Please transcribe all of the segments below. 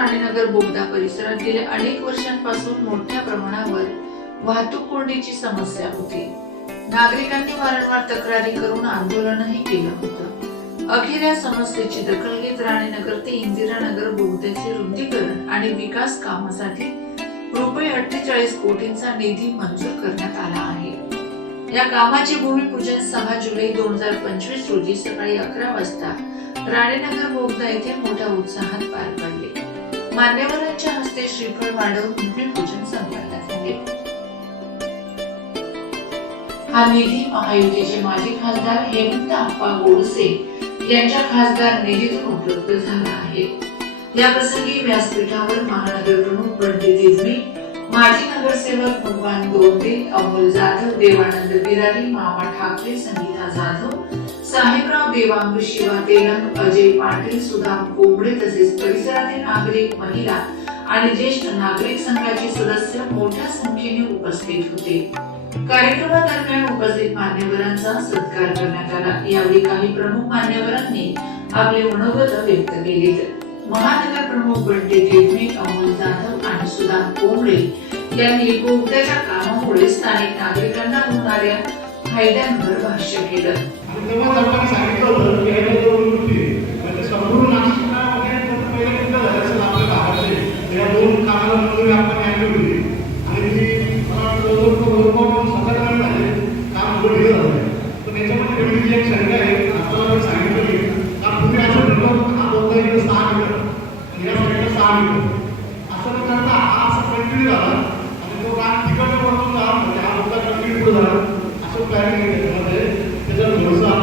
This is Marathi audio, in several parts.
नाशिकच्या राणीनगर बोगदा परिसरात गेल्या अनेक वर्षांपासून मोठ्या प्रमाणावर वाहतूक कोंडीची समस्या होती. नागरिकांनी वारंवार तक्रारी करून आंदोलनही केलं होतं. अखेर या समस्येची दखल घेत राणीनगर ते इंदिरानगर बोगद्याचे रुंदीकरण आणि विकास कामासाठी रुपये अठ्ठेचाळीस कोटींचा निधी मंजूर करण्यात आला आहे. या कामाचे भूमिपूजन सहा जुलै दोन हजार पंचवीस रोजी सकाळी अकरा वाजता राणीनगर बोगदा येथे मोठ्या उत्साहात पार पडले. मान्यवरांच्या हस्ते श्रीफळ वाढवून भूमिपूजन संपन्न झाले हा निधी महायुतीचे माजी खासदार हेमंत आप्पा गोडसे यांच्या खासदार निधीतून उपलब्ध झाला आहे. या प्रसंगी व्यासपीठावर महानगर प्रमुख पंडित इजमी माजी नगरसेवक भगवान गोंदे अमोल जाधव देवानंद बिरारी मामा ठाकरे संगीता जाधव साहेबराव देवांग शिवा तेलंग अजय पाटील सुदाम कोंबडे तसेच परिसरातील नागरिक महिला आणि ज्येष्ठ नागरिक संघाचे सदस्य मोठ्या संख्येने उपस्थित होते. कार्यक्रमादरम्यान उपस्थित मान्यवरांचा सत्कार करण्यात आला. यावेळी काही प्रमुख मान्यवरांनी आपले मनोगत व्यक्त केले महानगर प्रमुख बंटी देवणे अमोल जाधव आणि सुदाम कोंबडे यांनी बोगद्याच्या कामामुळे स्थानिक नागरिकांना होणाऱ्या फायद्यांवर भाष्य केलं. आणि तेव्हा सांगितलं होतं की हे दोन म्हणजे संपूर्ण पहिले कुठं झालं असेल या दोन कामाला मंजुरी आपण आणली होती आणि ती जवळपास साधारण झाले काम पुढे गेलं झालं पण याच्यामध्ये एक शंका आहे आपल्याला आपण सांगितलं की का तुम्ही असं ठरलं हा बोलता इकडे सहा मीटर आणि या साईडला सहा मीटर असं न करता हा असा कंटिन्यू झाला. आणि तो काम तिकडे वरतून झाला म्हणजे हा कंटिन्यू झाला. असं प्लॅनिंग आहे त्याच्यामध्ये.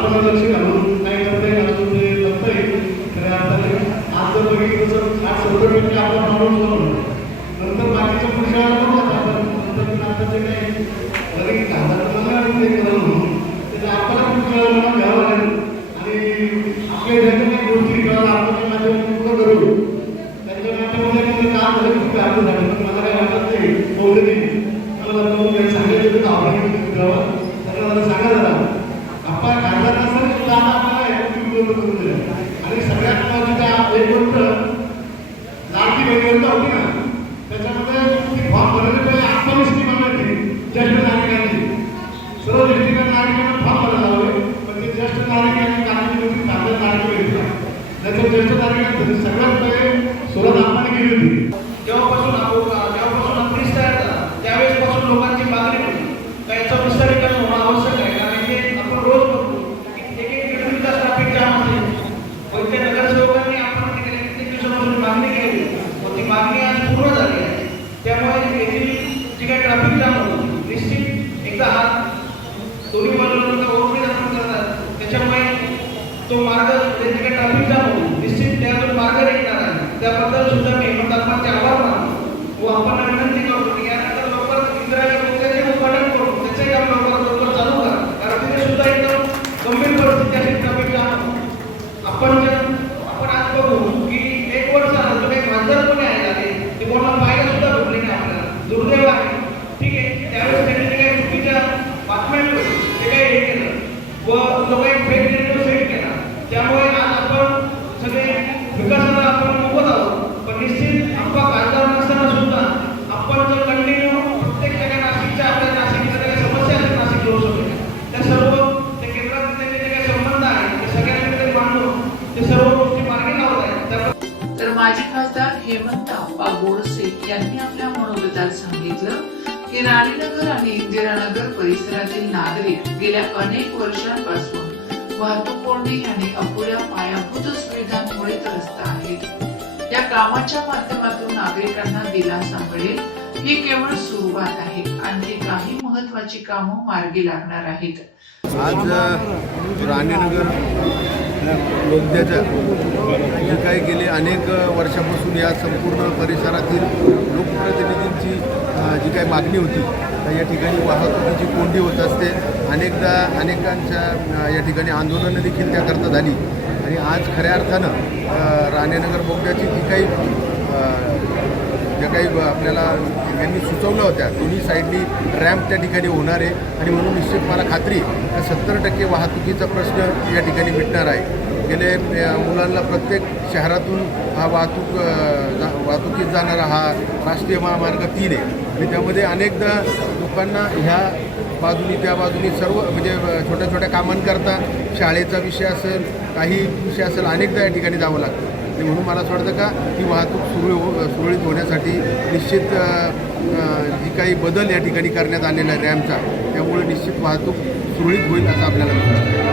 आपण लक्ष घालून काय करता येईल अजून ते करता येईल खऱ्या अर्थाने आज जर बघितलं तर आज आपण माणूस नंतर बाकीच्या पुढच्या वेळेला बघू नंतर आता जे काही मला ते केलं म्हणून आपल्याला पुढच्या घ्यावं लागेल. आणि आपल्या ज्या काही गोष्टी किंवा आपण माध्यमातून पूर्ण करू. त्यांच्या काम झालं खूप अर्थ झालं. मला काय वाटत नाही बहुतेक नाही. मला वाटतं काही सांगायचं तर आवडेल गावात त्यांना जरा सांगा जरा आपण खासदार नसेल सुद्धा आता आपल्याला हे गोष्टी उपलब्ध करून दिल्या आणि सगळ्यात महत्वाची एक गोष्ट लाडकी बहीण योजना होती ना त्याच्यामध्ये ती फॉर्म भरले पहिले आपण स्कीम आणायची ज्येष्ठ नागरिकांची सर्व दृष्टीने नागरिकांना फॉर्म भरायला लावले पण ते ज्येष्ठ नागरिकांनी काढली होती साध्या नागरिक भेटला त्याच्या ज्येष्ठ नागरिकांनी सगळ्यात पहिले सुरुवात आपण केली होती. तेव्हापासून आपण जेव्हापासून आपण विस्तार झाला. त्यावेळेसपासून लोकांची मागणी होती. का याचं विस्तारीकरण होणं आवश्यक आहे? कारण हे आपण रोज बघतो. एक एक किलोमीटर ट्रॅफिक जाम होते. पण त्या नगरसेवकांनी आपण तिकडे दिवसापासून मागणी केली? मग ती मागणी आज पूर्ण झाली आहे. त्यामुळे येथील जी काही ट्रॅफिक जाम होतो निश्चित एकदा हा दोन्ही बाजूला ओळखी आपण करतात. त्याच्यामुळे तो मार्ग म्हणजे जे काही ट्रॅफिक जाम होतो निश्चित त्यातून मार्ग निघणार आहे. त्याबद्दल सुद्धा मी हेमंतात्माचे आभार मानतो व आपण विनंती करतो की यानंतर लवकर इंदिराजी बोगद्याचे उद्घाटन करू त्याचे काम लवकर लवकर चालू करा कारण तिथे सुद्धा एकदम गंभीर परिस्थिती आहे ट्रॅफिक जाम होतो. आपण जे आपण आज बघू की एक वर्ष झालं तो काही खासदार कोणी आहे आले ते कोणाला पाहायला सुद्धा भेटले नाही आपल्याला दुर्दैव आहे ठीक आहे त्यावेळेस त्यांनी जे काही चुकीच्या बातम्या मिळवल्या, ते काही हे केलं व जो काही फेक नेटवर्क सेट केला त्यामुळे आज आपण सगळे विकासाला आपण मोबत आहोत पण निश्चित आपण खासदार नसताना सुद्धा आपण जर कंटिन्यू प्रत्येक जगा नाशिकच्या आपल्या नाशिकच्या ज्या काही समस्या आहेत नाशिक लोकसभेच्या त्या सर्व त्या केंद्रात त्यांचे जे काही संबंध आहेत ते सगळ्यांकडे मांडून ते सर्व गोष्टी मार्गी लावत आहेत त्या तर माजी खासदार हेमंत आप्पा गोडसे यांनी आपल्या मनोगतात सांगितलं की राणीनगर आणि इंदिरानगर परिसरातील नागरिक गेल्या अनेक वर्षांपासून वाहतूक कोंडी आणि अपुऱ्या पायाभूत सुविधांमुळे त्रस्त आहेत. या कामाच्या माध्यमातून नागरिकांना दिलासा मिळेल ही केवळ सुरुवात आहे. आणखी काही महत्वाची कामं मार्गी लागणार आहेत. आज राणीनगर बोगद्याच्या जे काही गेले अनेक वर्षापासून या संपूर्ण परिसरातील लोकप्रतिनिधींची जी काही मागणी होती या ठिकाणी वाहतुकीची कोंडी होत असते. अनेकदा अनेकांच्या या ठिकाणी आंदोलनं देखील त्याकरता झाली. आणि आज खऱ्या अर्थानं राणेनगर बोगद्याची जी काही ज्या काही आपल्याला यांनी सुचवलं होत्या दोन्ही साईडनी रॅम्प त्या ठिकाणी होणार आहे. आणि म्हणून निश्चित मला खात्री का सत्तर टक्के वाहतुकीचा प्रश्न या ठिकाणी मिटणार आहे. गेले मुलांना प्रत्येक शहरातून हा वाहतूक जा- वाहतुकीत जाणारा हा राष्ट्रीय महामार्ग तीन आहे. आणि त्यामध्ये अनेकदा लोकांना ह्या बाजूनी त्या बाजूनी सर्व म्हणजे छोट्या छोट्या कामांकरता शाळेचा विषय असेल काही विषय असेल अनेकदा या ठिकाणी जावं लागतं. आणि म्हणून मला असं वाटतं का ही वाहतूक सुरळी हो सुरळीत होण्यासाठी निश्चित जी काही बदल या ठिकाणी करण्यात आलेला आहे रॅमचा त्यामुळे निश्चित वाहतूक सुरळीत होईल असं आपल्याला